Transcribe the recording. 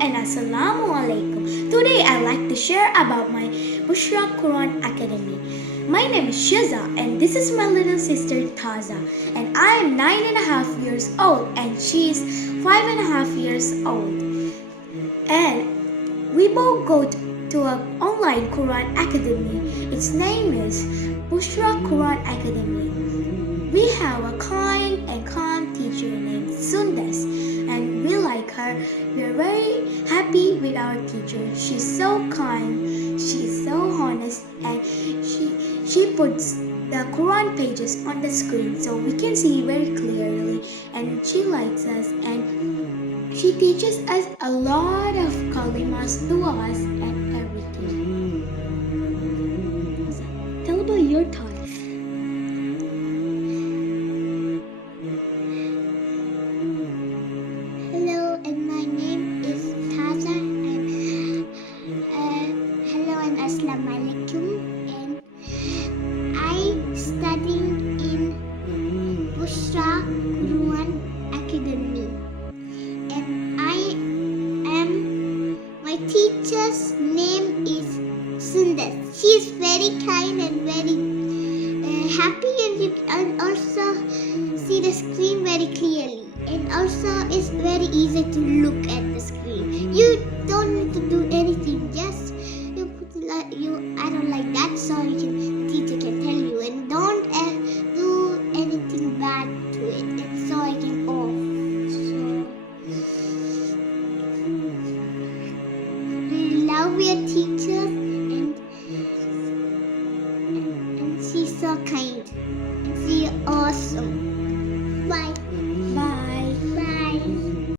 and Assalamu alaikum. Today I'd like to share about my Bushra Quran Academy. My name is Sheza and this is my little sister Taza, and I am 9.5 years old and she is 5.5 years old. And we both go to an online Quran Academy. Its name is Bushra Quran Academy. We have a kind and calm teacher named Sundas, and we like her. We are very happy with our teacher. She's so kind, she's so honest, and she puts the Quran pages on the screen so we can see very clearly, and she likes us, and she teaches us a lot of kalimas, du'as, and everything. Tell about your thoughts. Hello, and my name is Taza. Hello and Assalamu alaikum. And I studying in Bushra Quran Academy. And my teacher's name is Sundar. She is very kind and very happy, and you can also see the screen very clearly. And also it's very easy to look at the screen. You don't need to do anything, just you put I don't like that, so the teacher can tell you, and don't do anything bad to it, and so I can off. So we love your teachers